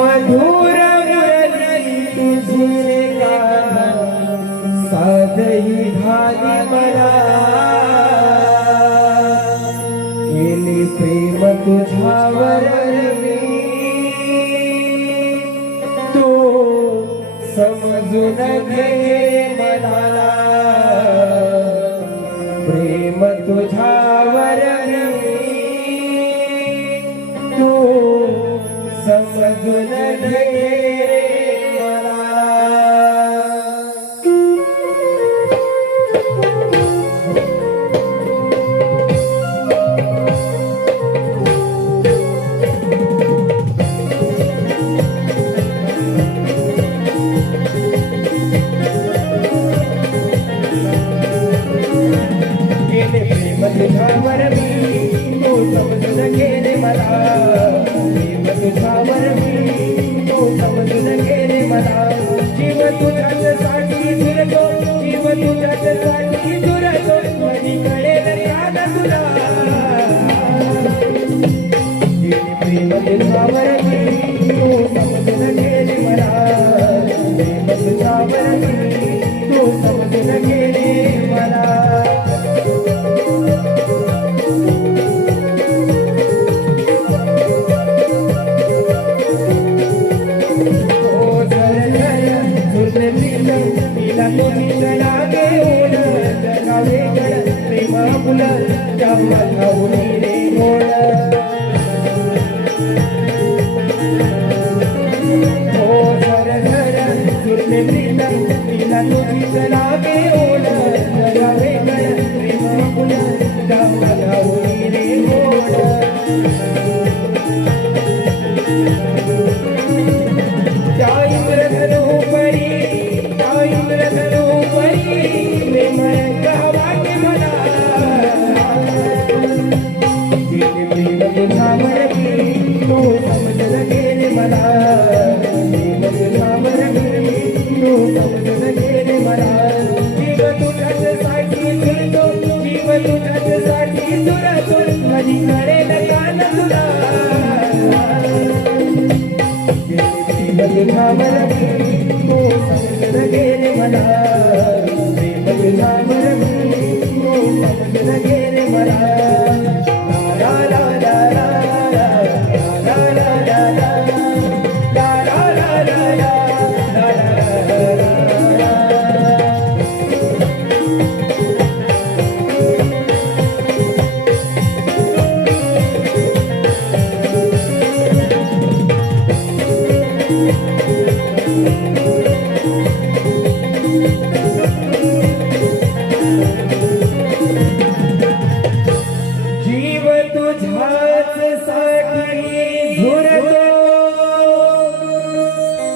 मधुर मुरली तुझे गाणं साधही घाली मला केली प्रेम तुझ्यावर मी तू समजून घे मला प्रेम तुझ्यावर मी तू समजून घे तुझ्यावर मी तू समजून घे रे मला प्रेम तुझ्यावर मी तू समजून घे रे मला जीव तुझ्यासाठी झुरतो जीव तुझ्यासाठी झुरतो कधी कळेल याद तुला प्रेम तुझ्यावर मी तू समजून घे रे मला प्रेम तुझ्यावर मी तू समजून घे रे मला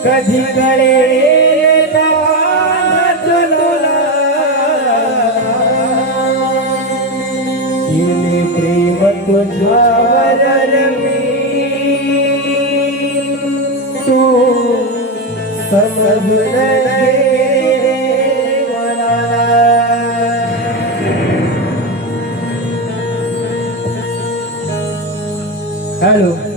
कधी कळेल तुला केले प्रेम तुझ्यावर मी तू समजून घे मला हॅलो